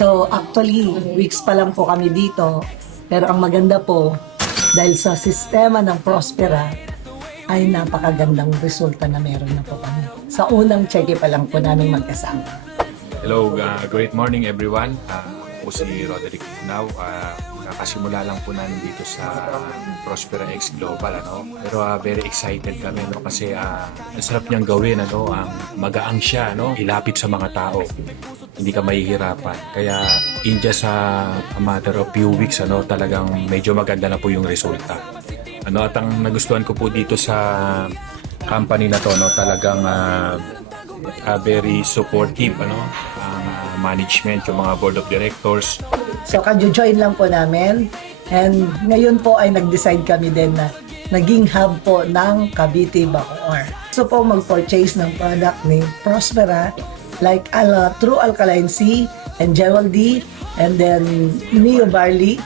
So actually, weeks pa lang po kami dito. Pero ang maganda po, dahil sa sistema ng Prospera, ay napakagandang resulta na meron na po kami. Sa unang cheque pa lang po namin magkasama. Hello, great morning everyone. Po si Roderick Now. Kakasimula lang po namin dito sa Prospera X Global, Pero very excited kami, kasi ang sarap niyang gawin, ang magaang siya, ilapit sa mga tao. Hindi ka mahihirapan. Kaya in just a matter of few weeks, talagang medyo maganda na po yung resulta. At ang nagustuhan ko po dito sa company na to, talagang very supportive, ang management, yung mga board of directors. So kadyo-join lang po namin. And ngayon po ay nag-decide kami din na naging hub po ng Cavite Bacoor. So po mag-purchase ng product ni Prospera like True Alkaline C and Jewel D and then Neo Barley.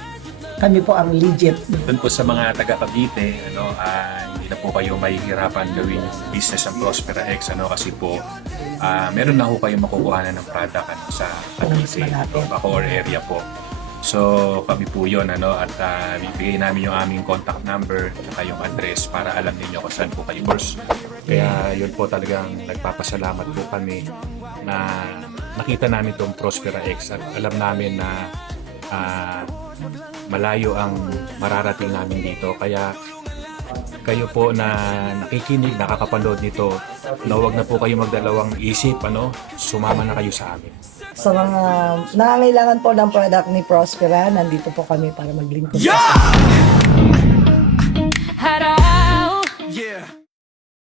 Kami po ang legit. Doon po sa mga taga Cavite, hindi na po kayo mahihirapan gawin yung business ng Prospera X, kasi po meron na po kayong makukuhanan ng product sa Cavite, Bacoor area po. So kami po yun, at bibigay namin yung aming contact number at yung address para alam niyo kung saan po kayo course. Kaya yun po talagang nagpapasalamat po kami na nakita namin itong Prospera X at alam namin na malayo ang mararating namin dito. Kaya kayo po na nakikinig, nakakapanood nito, huwag na po kayo magdalawang isip, sumama na kayo sa amin. Sa mga nangangailangan po ng product ni Prospera, nandito po kami para maglingkod. Yeah!